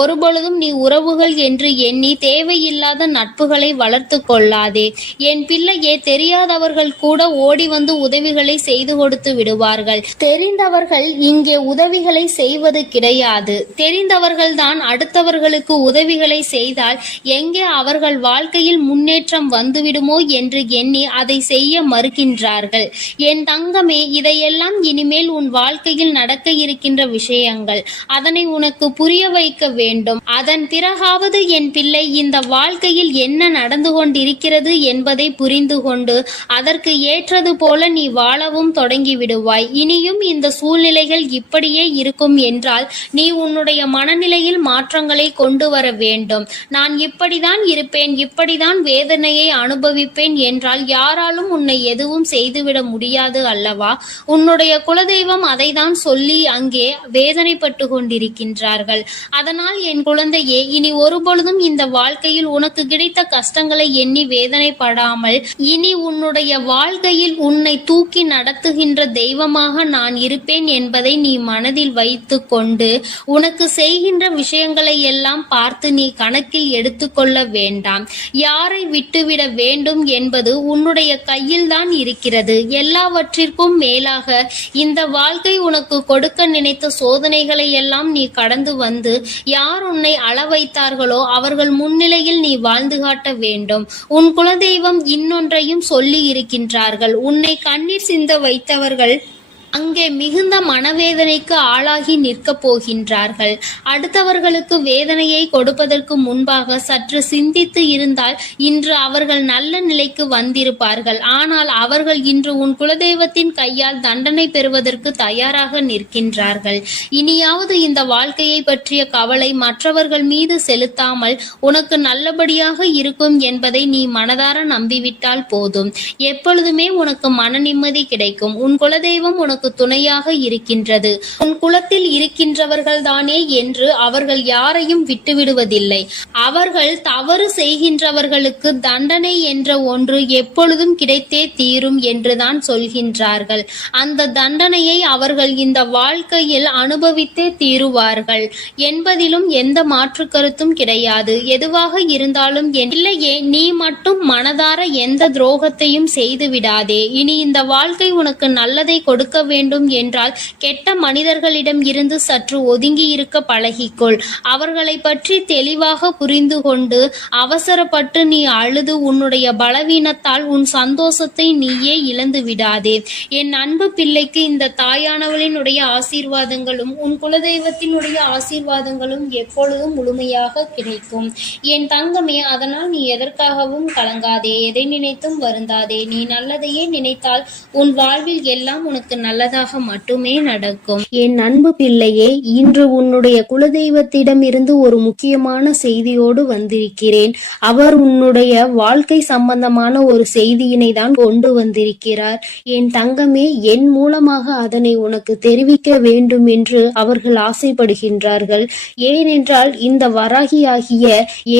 ஒருபொழுதும் நீ உறவுகள் என்று எண்ணி தேவையில்லாத நட்புகளை வளர்த்து கொள்ளாதே. என் பிள்ளையே, தெரியாதவர்கள் கூட ஓடி வந்து உதவிகளை செய்து கொடுத்து விடுவார்கள். தெரிந்தவர்கள் இங்கே உதவிகளை செய்வது கிடையாது. தெரிந்தவர்கள் தான் அடுத்தவர்களுக்கு உதவிகளை செய்தால் எங்கே எங்கே அவர்கள் வாழ்க்கையில் முன்னேற்றம் வந்துவிடுமோ என்று எண்ணி அதை செய்ய மறுக்கின்றார்கள். என் தங்கமே, இதையெல்லாம் இனிமேல் உன் வாழ்க்கையில் நடக்க இருக்கின்ற விஷயங்கள். அதனை உனக்கு புரிய வைக்க வேண்டும். அதன் பிறகாவது என் பிள்ளை இந்த வாழ்க்கையில் என்ன நடந்து கொண்டிருக்கிறது என்பதை புரிந்து கொண்டு அதற்கு ஏற்றது போல நீ வாழவும் தொடங்கி விடுவாய். இனியும் இந்த சூழ்நிலைகள் இப்படியே இருக்கும் என்றால் நீ உன்னுடைய மனநிலையில் மாற்றங்களை கொண்டு வர வேண்டும். நான் இப்படிதான் இருப்பேன், இப்படிதான் வேதனையை அனுபவிப்பேன் என்றால் யாராலும் உன்னை எதுவும் செய்துவிட முடியாது அல்லவா? உன்னுடைய குலதெய்வம் அதை தான் சொல்லி அங்கே வேதனைப்பட்டு கொண்டிருக்கின்றார்கள். அதனால் என் குழந்தையே, இனி ஒருபொழுதும் இந்த வாழ்க்கையில் உனக்கு கிடைத்த கஷ்டங்களை எண்ணி வேதனைப்படாமல் இனி உன்னுடைய வாழ்க்கையில் உன்னை தூக்கி நடத்துகின்ற தெய்வமாக நான் இருப்பேன் என்பதை நீ மனதில் வைத்து கொண்டு உனக்கு செய்கின்ற விஷயங்களை எல்லாம் பார்த்து நீ கணக்கில் எடுத்துக்கொள்ள வேண்டாம். யாரை விட்டுவிட வேண்டும் என்பது உன்னுடைய கையில் தான் இருக்கிறது. எல்லாவற்றிற்கும் மேலாக இந்த வாழ்க்கை உனக்கு கொடுக்க நினைத்த சோதனைகளை எல்லாம் நீ கடந்து வந்து யார் உன்னை அள வைத்தார்களோ அவர்கள் முன்னிலையில் நீ வாழ்ந்து காட்ட வேண்டும். உன் குலதெய்வம் இன்னொன்றையும் சொல்லி இருக்கின்றார்கள். உன்னை கண்ணீர் சிந்த வைத்தவர்கள் அங்கே மிகுந்த மனவேதனைக்கு ஆளாகி நிற்கப் போகின்றார்கள். அடுத்தவர்களுக்கு வேதனையை கொடுப்பதற்கு முன்பாக சற்று சிந்தித்து இருந்தால் இன்று அவர்கள் நல்ல நிலைக்கு வந்திருப்பார்கள். ஆனால் அவர்கள் இன்று உன் குலதெய்வத்தின் கையால் தண்டனை பெறுவதற்கு தயாராக நிற்கின்றார்கள். இனியாவது இந்த வாழ்க்கையை பற்றிய கவலை மற்றவர்கள் மீது செலுத்தாமல் உனக்கு நல்லபடியாக இருக்கும் என்பதை நீ மனதார நம்பிவிட்டால் போதும். எப்பொழுதுமே உனக்கு மன நிம்மதி கிடைக்கும். உன் குலதெய்வம் உனக்கு துணையாக இருக்கின்றது. உன் குலத்தில் இருக்கின்றவர்கள் தானே என்று அவர்கள் யாரையும் விட்டுவிடுவதில்லை. அவர்கள் தவறு செய்கின்றவர்களுக்கு தண்டனை என்ற ஒன்று எப்பொழுதும் கிடைத்தே தீரும் என்றுதான் சொல்கின்றார்கள். அந்த தண்டனையை அவர்கள் இந்த வாழ்க்கையில் அனுபவித்தே தீருவார்கள் என்பதிலும் எந்த மாற்று கருத்தும் கிடையாது. எதுவாக இருந்தாலும் இல்லையே, நீ மட்டும் மனதார எந்த துரோகத்தையும் செய்து விடாதே. இனி இந்த வாழ்க்கை உனக்கு நல்லதை கொடுக்க வேண்டும் என்றால் கெட்ட மனிதர்களிடம் இருந்து சற்று ஒதுங்கி இருக்க பழகிக்கொள். அவர்களை பற்றி தெளிவாக புரிந்து கொண்டு அவசரப்பட்டு நீ அழுது உன்னுடைய பலவீனத்தால் உன் சந்தோஷத்தை நீயே இழந்து விடாதே. என் அன்பு பிள்ளைக்கு இந்த தாயானவளினுடைய ஆசீர்வாதங்களும் உன் குலதெய்வத்தினுடைய ஆசீர்வாதங்களும் எப்பொழுதும் முழுமையாக கிடைக்கும். என் தங்கமே, அதனால் நீ எதற்காகவும் கலங்காதே, எதை நினைத்தும் வருந்தாதே. நீ நல்லதையே நினைத்தால் உன் வாழ்வில் எல்லாம் உனக்கு நல்லதாக மட்டுமே நடக்கும். என் அன்பு பிள்ளையே, இன்று உன்னுடைய குலதெய்வத்திடம் இருந்து ஒரு முக்கியமான செய்தியோடு வந்திருக்கிறேன். அவர் உன்னுடைய வாழ்க்கை சம்பந்தமான ஒரு செய்தியினை தான் கொண்டு வந்திருக்கிறார். என் தங்கமே, என் மூலமாக அதனை உனக்கு தெரிவிக்க வேண்டும் என்று அவர்கள் ஆசைப்படுகின்றார்கள். ஏனென்றால் இந்த வராகியாகிய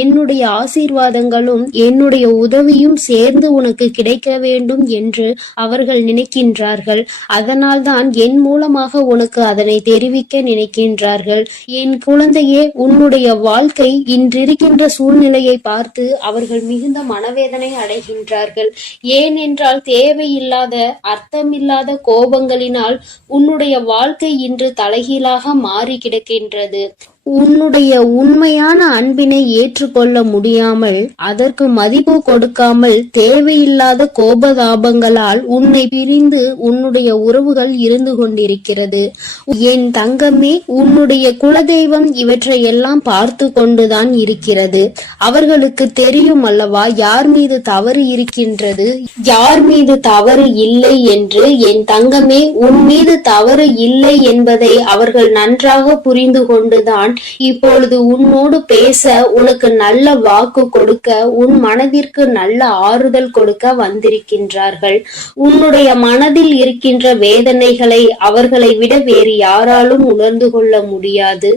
என்னுடைய ஆசீர்வாதங்களும் என்னுடைய உதவியும் சேர்ந்து உனக்கு கிடைக்க வேண்டும் என்று அவர்கள் நினைக்கின்றார்கள். அதனால்தான் என் மூலமாக உனக்கு அதனை தெரிவிக்க நினைக்கின்றார்கள். என் குழந்தையே, உன்னுடைய வாழ்க்கை இன்றிருக்கின்ற சூழ்நிலையை பார்த்து அவர்கள் மிகுந்த மனவேதனை அடைகின்றார்கள். ஏனென்றால் தேவையில்லாத அர்த்தமில்லாத கோபங்களினால் உன்னுடைய வாழ்க்கை இன்று தலைகீழாக மாறி கிடக்கின்றது. உன்னுடைய உண்மையான அன்பினை ஏற்றுக்கொள்ள முடியாமல் அதற்கு மதிப்பு கொடுக்காமல் தேவையில்லாத கோபதாபங்களால் உன்னை பிரிந்து உன்னுடைய உறவுகள் இருந்து கொண்டிருக்கிறது. என் தங்கமே, உன்னுடைய குலதெய்வம் இவற்றையெல்லாம் பார்த்து கொண்டுதான் இருக்கிறது. அவர்களுக்கு தெரியும் அல்லவா யார் மீது தவறு இருக்கின்றது, யார் மீது தவறு இல்லை என்று. என் தங்கமே, உன் மீது தவறு இல்லை என்பதை அவர்கள் நன்றாக புரிந்து கொண்டுதான் இப்பொழுது உன்னோடு பேச, உனக்கு நல்ல வாக்கு கொடுக்க, உன் மனதிற்கு நல்ல ஆறுதல் கொடுக்க வந்திருக்கின்றார்கள். உன்னுடைய மனதில் இருக்கின்ற வேதனைகளை அவர்களை விட வேறு யாராலும் உணர்ந்து கொள்ள முடியாது.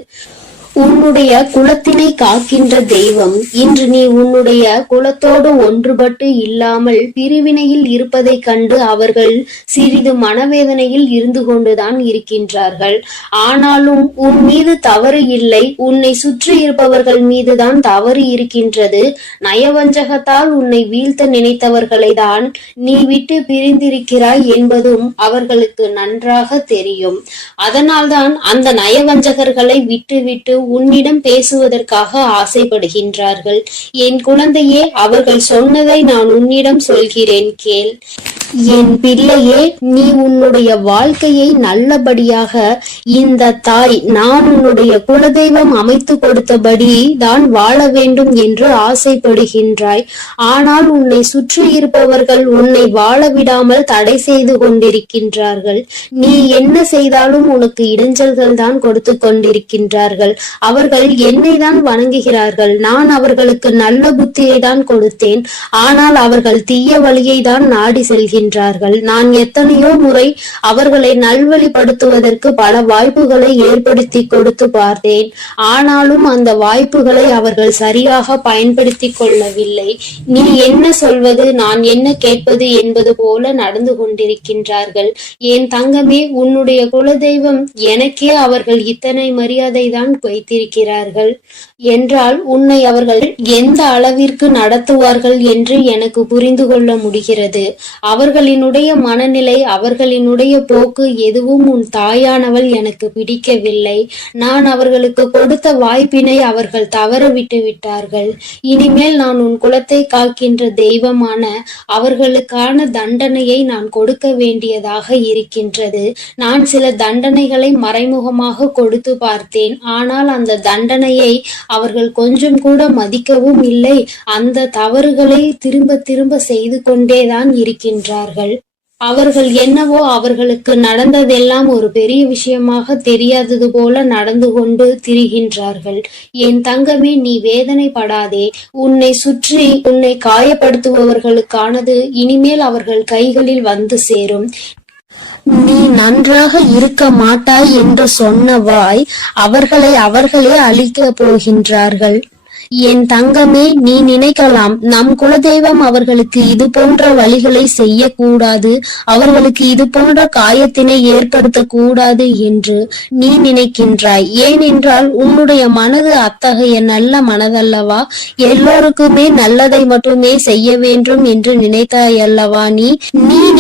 உன்னுடைய குலத்தினை காக்கின்ற தெய்வம் இன்று நீ உன்னுடைய குலத்தோடு ஒன்றுபட்டு இல்லாமல் பிரிவினையில் இருப்பதை கண்டு அவர்கள் சிறிது மனவேதனையில் இருந்து கொண்டுதான் இருக்கின்றார்கள். ஆனாலும் உன் மீது தவறு இல்லை, உன்னை சுற்றி இருப்பவர்கள் மீதுதான் தவறு இருக்கின்றது. நயவஞ்சகத்தால் உன்னை வீழ்த்த நினைத்தவர்களை தான் நீ விட்டு பிரிந்திருக்கிறாய் என்பதும் அவர்களுக்கு நன்றாக தெரியும். அதனால்தான் அந்த நயவஞ்சகர்களை விட்டு உன்னிடம் பேசுவதற்காக ஆசைப்படுகின்றார்கள். என் குழந்தையே, அவர்கள் சொன்னதை நான் உன்னிடம் சொல்கிறேன், கேள். என் பிள்ளையே, நீ உன்னுடைய வாழ்க்கையை நல்லபடியாக இந்த தாய் நான் உன்னுடைய குலதெய்வம் அமைத்து கொடுத்தபடி தான் வாழ வேண்டும் என்று ஆசைப்படுகின்றாய். ஆனால் உன்னை சுற்றி இருப்பவர்கள் உன்னை வாழ விடாமல் தடை செய்து கொண்டிருக்கின்றார்கள். நீ என்ன செய்தாலும் உனக்கு இடைஞ்சல்கள் தான் கொடுத்து கொண்டிருக்கின்றார்கள். அவர்கள் என்னை தான் வணங்குகிறார்கள். நான் அவர்களுக்கு நல்ல புத்தியை தான் கொடுத்தேன். ஆனால் அவர்கள் தீய வழியை தான் நாடி செல்கின்றார்கள். நான் எத்தனையோ முறை அவர்களை நல்வழிப்படுத்துவதற்கு பல வாய்ப்புகளை ஏற்படுத்தி கொடுத்து பார்த்தேன். ஆனாலும் அந்த வாய்ப்புகளை அவர்கள் சரியாக பயன்படுத்தி கொள்ளவில்லை. நீ என்ன சொல்வது, நான் என்ன கேட்பது என்பது போல நடந்து கொண்டிருக்கின்றார்கள். என் தங்கமே, உன்னுடைய குலதெய்வம் எனக்கே அவர்கள் இத்தனை மரியாதை தான் வைத்திருக்கிறார்கள் என்றால் உன்னை அவர்கள் எந்த அளவிற்கு நடத்துவார்கள் என்று எனக்கு புரிந்து கொள்ள முடிகிறது. அவர்களினுடைய மனநிலை, அவர்களினுடைய போக்கு எதுவும் உன் தாயானவள் எனக்கு பிடிக்கவில்லை. நான் அவர்களுக்கு கொடுத்த வாய்ப்பினை அவர்கள் தவற விட்டு விட்டார்கள். இனிமேல் நான் உன் குலத்தை காக்கின்ற தெய்வமான அவர்களுக்கான தண்டனையை நான் கொடுக்க வேண்டியதாக இருக்கின்றது. நான் சில தண்டனைகளை மறைமுகமாக கொடுத்து பார்த்தேன். ஆனால் அந்த தண்டனையை அவர்கள் கொஞ்சம் கூட மதிக்கவும் இல்லை. அந்த தவறுகளை திரும்ப திரும்ப செய்து கொண்டேதான் இருக்கின்றார்கள். அவர்கள் என்னவோ அவர்களுக்கு நடந்ததெல்லாம் ஒரு பெரிய விஷயமாக தெரியாதது போல நடந்து கொண்டு திரிகின்றார்கள். என் தங்கமே, நீ வேதனைப்படாதே. உன்னை சுற்றி உன்னை காயப்படுத்துபவர்களுக்கானது இனிமேல் அவர்கள் கைகளில் வந்து சேரும். நீ நன்றாக இருக்க மாட்டாய் என்று சொன்ன வாய் அவர்களே அழிக்க போகின்றார்கள். என் தங்கமே, நீ நினைக்கலாம் நம் குலதெய்வம் அவர்களுக்கு இது போன்ற வழிகளை செய்யக்கூடாது, அவர்களுக்கு இது போன்ற காயத்தினை ஏற்படுத்த கூடாது என்று நீ நினைக்கின்றாய். ஏனென்றால் உன்னுடைய மனது அத்தகைய நல்ல மனதல்லவா? எல்லோருக்குமே நல்லதை மட்டுமே செய்ய வேண்டும் என்று நினைத்தாய் அல்லவா? நீ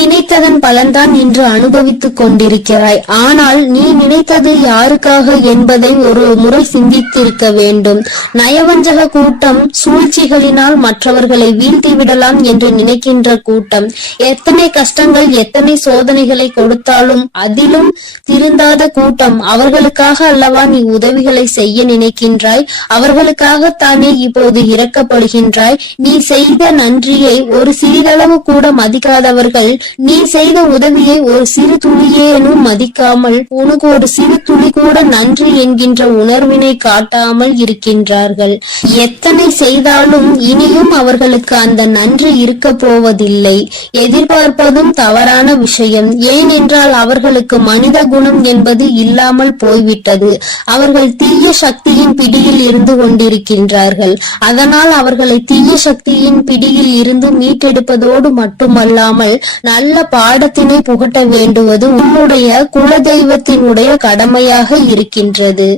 நினைத்ததன் பலன்தான் இன்று அனுபவித்துக் கொண்டிருக்கிறாய். ஆனால் நீ நினைத்தது யாருக்காக என்பதை ஒரு முறை சிந்தித்திருக்க வேண்டும். நயவஞ்சக கூட்டம், சூழ்ச்சிகளினால் மற்றவர்களை வீழ்த்தி விடலாம் என்று நினைக்கின்ற கூட்டம், எத்தனை கஷ்டங்கள் எத்தனை சோதனைகளை கொடுத்தாலும் அதிலும் திருந்தாத கூட்டம். அவர்களுக்காக அல்லவா நீ உதவிகளை செய்ய நினைக்கின்றாய்? அவர்களுக்காகத்தானே இப்போது இறக்கப்படுகின்றாய்? நீ செய்த நன்றியை ஒரு சிறிதளவு கூட மதிக்காதவர்கள் நீ செய்த உதவியை ஒரு சிறு துளியேனும் மதிக்காமல் உனக்கு ஒரு சிறு துளி கூட நன்றி என்கின்ற உணர்வினை காட்டாமல் இருக்கின்றார்கள். எத்தனை செய்தாலும் இனியும் அவர்களுக்கு அந்த நன்றி இருக்க போவதில்லை. எதிர்பார்ப்பதும் தவறான விஷயம். ஏனென்றால் அவர்களுக்கு மனித குணம் என்பது இல்லாமல் போய்விட்டது. அவர்கள் தீய சக்தியின் பிடியில் இருந்து கொண்டிருக்கின்றார்கள். அதனால் அவர்களை தீய சக்தியின் பிடியில் இருந்து மீட்டெடுப்பதோடு மட்டுமல்லாமல் நல்ல பாடத்தினை புகட்ட வேண்டுவது உன்னுடைய குலதெய்வத்தினுடைய கடமையாக இருக்கின்றது.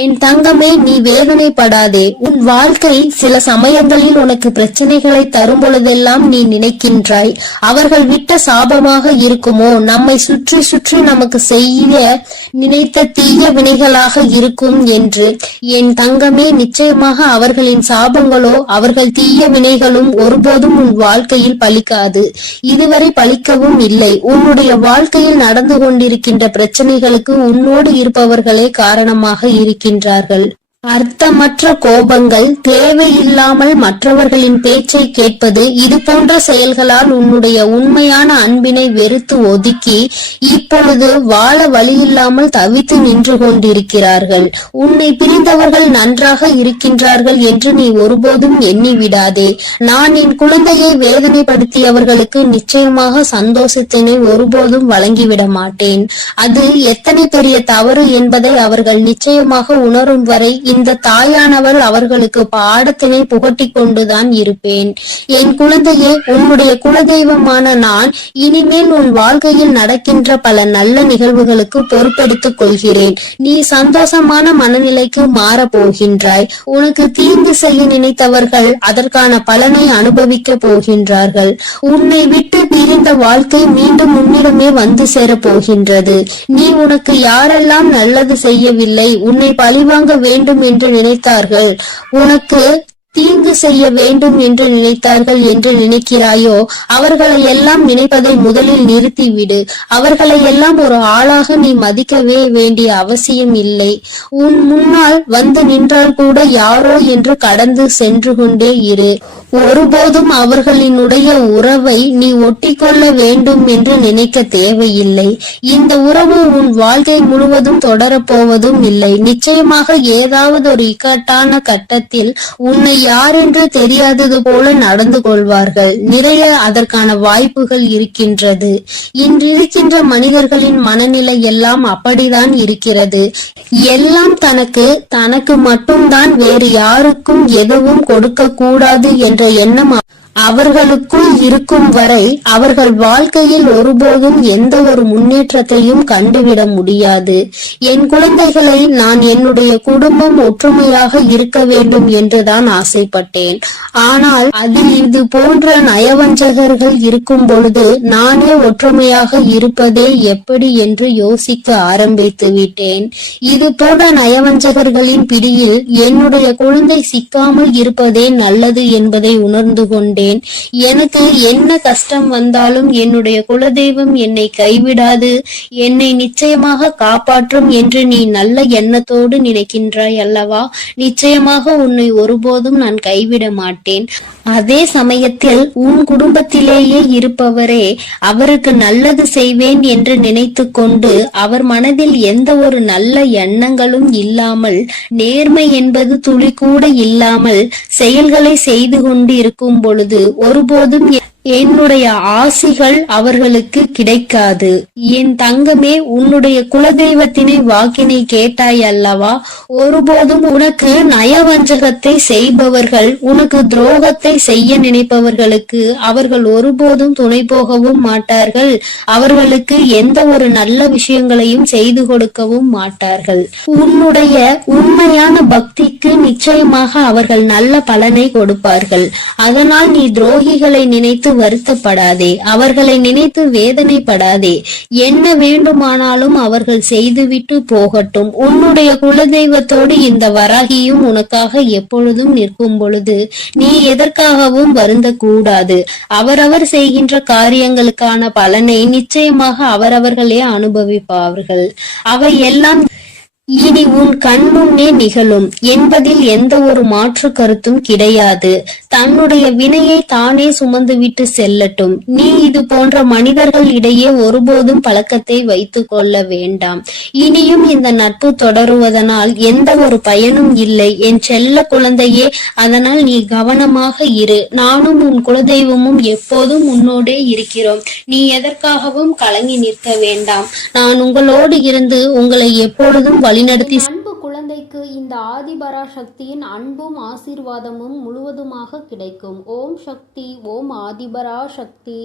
என் தங்கமே, நீ வேதனைப்படாதே. உன் வாழ்க்கை சில சமயங்களில் உனக்கு பிரச்சனைகளை தரும் பொழுதெல்லாம் நீ நினைக்கின்றாய், அவர்கள் விட்ட சாபமாக இருக்குமோ, நம்மை சுற்றி சுற்றி நமக்கு செய்ய நினைத்த தீய வினைகளாக இருக்கும் என்று. என் தங்கமே, நிச்சயமாக அவர்களின் சாபங்களோ அவர்கள் தீய வினைகளும் ஒருபோதும் உன் வாழ்க்கையில் பலிக்காது. இதுவரை பலிக்கவும் இல்லை. உன்னுடைய வாழ்க்கையில் நடந்து கொண்டிருக்கின்ற பிரச்சனைகளுக்கு உன்னோடு இருப்பவர்களே காரணமாக இருக்கின்றார்கள். அர்த்தமற்ற கோபங்கள், தேவையில்லாமல் மற்றவர்களின் பேச்சை கேட்பது, இது போன்ற செயல்களால் உன்னுடைய உண்மையான அன்பினை வெறுத்து ஒதுக்கி இப்பொழுது வாழ வழியில்லாமல் தவித்து நின்று கொண்டிருக்கிறார்கள். உன்னை பிரிந்தவர்கள் நன்றாக இருக்கின்றார்கள் என்று நீ ஒருபோதும் எண்ணி விடாதே. நான் என் குழந்தையை வேதனைப்படுத்தியவர்களுக்கு நிச்சயமாக சந்தோஷத்தினை ஒருபோதும் வழங்கிவிட மாட்டேன். அது எத்தனை பெரிய தவறு என்பதை அவர்கள் நிச்சயமாக உணரும் வரை இந்த தாயானவள் அவர்களுக்கு பாடத்தினை புகட்டி கொண்டுதான் இருப்பேன். என் குழந்தையே, உன்னுடைய குலதெய்வமான நான் இனிமேல் உன் வாழ்க்கையில் நடக்கின்ற பல நல்ல நிகழ்வுகளுக்கு பொறுப்பெடுத்துக் கொள்கிறேன். நீ சந்தோஷமான மனநிலைக்கு மாற போகின்றாய். உனக்கு தீங்கு செய்ய நினைத்தவர்கள் அதற்கான பலனை அனுபவிக்க போகின்றார்கள். உன்னை விட்டு பிரிந்த வாழ்க்கை மீண்டும் உன்னிடமே வந்து சேர போகின்றது. நீ உனக்கு யாரெல்லாம் நல்லது செய்யவில்லை, உன்னை பழிவாங்க வேண்டும் வேண்டும் என்று நினைத்தார்கள், உனக்கு தீங்கு செய்ய வேண்டும் என்று நினைத்தார்கள் என்று நினைக்கிறாயோ, அவர்களை எல்லாம் நினைப்பதை முதலில் நிறுத்திவிடு. அவர்களை எல்லாம் ஒரு ஆளாக நீ மதிக்கவே வேண்டிய அவசியம் இல்லை. உன் முன்னால் வந்து நின்றால் கூட யாரோ என்று கடந்து சென்று கொண்டே இரு. ஒருபோதும் அவர்களினுடைய உறவை நீ ஒட்டிக்கொள்ள வேண்டும் என்று நினைக்க தேவையில்லை. இந்த உறவு உன் வாழ்க்கை முழுவதும் தொடரப்போவதும் இல்லை. நிச்சயமாக ஏதாவது ஒரு இக்கட்டான கட்டத்தில் உன்னை யார் என்று தெரியாதது போல நடந்து கொள்வார்கள். நிறைய அதற்கான வாய்ப்புகள் இருக்கின்றது. இன்றிருக்கின்ற மனிதர்களின் மனநிலை எல்லாம் அப்படிதான் இருக்கிறது. எல்லாம் தனக்கு மட்டும்தான், வேறு யாருக்கும் எதுவும் கொடுக்க கூடாது என்ற எண்ணம் அவர்களுக்குள் இருக்கும் வரை அவர்கள் வாழ்க்கையில் ஒருபோதும் எந்த ஒரு முன்னேற்றத்தையும் கண்டுவிட முடியாது. என் குழந்தைகளை நான் என்னுடைய குடும்பம் ஒற்றுமையாக இருக்க வேண்டும் என்றுதான் ஆசைப்பட்டேன். ஆனால் அதில் இது போன்ற நயவஞ்சகர்கள் இருக்கும் பொழுது நானே ஒற்றுமையாக இருப்பதே எப்படி என்று யோசிக்க ஆரம்பித்து விட்டேன். இது போன்ற நயவஞ்சகர்களின் பிடியில் என்னுடைய குழந்தை சிக்காமல் இருப்பதே நல்லது என்பதை உணர்ந்து கொண்டேன். எனக்கு என்ன கஷ்டம் வந்தாலும் என்னுடைய குலதெய்வம் என்னை கைவிடாது, என்னை நிச்சயமாக காப்பாற்றும் என்று நீ நல்ல எண்ணத்தோடு நினைக்கின்றாய் அல்லவா? நிச்சயமாக உன்னை ஒருபோதும் நான் கைவிட மாட்டேன். அதே சமயத்தில் உன் குடும்பத்திலேயே இருப்பவரே அவருக்கு நல்லது செய்வேன் என்று நினைத்து கொண்டு அவர் மனதில் எந்த ஒரு நல்ல எண்ணங்களும் இல்லாமல், நேர்மை என்பது துளி கூட இல்லாமல் செயல்களை செய்து கொண்டு இருக்கும் பொழுது ஒருபோதும் என்னுடைய ஆசிகள் அவர்களுக்கு கிடைக்காது. என் தங்கமே, உன்னுடைய குலதெய்வத்தினை வாக்கினை கேட்டாய் அல்லவா? ஒருபோதும் உனக்கு நயவஞ்சகத்தை செய்பவர்கள், உனக்கு துரோகத்தை செய்ய நினைப்பவர்களுக்கு அவர்கள் ஒருபோதும் துணை போகவும் மாட்டார்கள். அவர்களுக்கு எந்த ஒரு நல்ல விஷயங்களையும் செய்து கொடுக்கவும் மாட்டார்கள். உன்னுடைய உண்மையான பக்திக்கு நிச்சயமாக அவர்கள் நல்ல பலனை கொடுப்பார்கள். அதனால் நீ துரோகிகளை நினைத்து வருத்தப்படாதே, அவர்களை நினைத்து வேதனைப்படாதே. என்ன வேண்டுமானாலும் அவர்கள் செய்துவிட்டு போகட்டும். உன்னுடைய குலதெய்வத்தோடு இந்த வராகியும் உனக்காக எப்பொழுதும் நிற்கும் பொழுது நீ எதற்காகவும் வருந்த கூடாது. அவரவர் செய்கின்ற காரியங்களுக்கான பலனை நிச்சயமாக அவரவர்களே அனுபவிப்பார்கள். அவை எல்லாம் இனி உன் கண் முன்னே நிகழும் என்பதில் எந்த ஒரு மாற்று கருத்தும் கிடையாது. தன்னுடைய வினையை தானே சுமந்துவிட்டு செல்லட்டும். நீ இது போன்ற மனிதர்கள் இடையே ஒருபோதும் பழக்கத்தை வைத்துக் கொள்ள வேண்டாம். இனியும் இந்த நட்பு தொடருவதனால் எந்த ஒரு பயனும் இல்லை என் செல்ல குழந்தையே. அதனால் நீ கவனமாக இரு. நானும் உன் குலதெய்வமும் எப்போதும் உன்னோடே இருக்கிறோம். நீ எதற்காகவும் கலங்கி நிற்க வேண்டாம். நான் உங்களோடு இருந்து உங்களை எப்பொழுதும் வழிநடத்தி அன்பு குழந்தைக்கு இந்த ஆதிபரா சக்தியின் அன்பும் ஆசீர்வாதமும் முழுவதுமாக கிடைக்கும். ஓம் சக்தி, ஓம் ஆதிபரா சக்தி.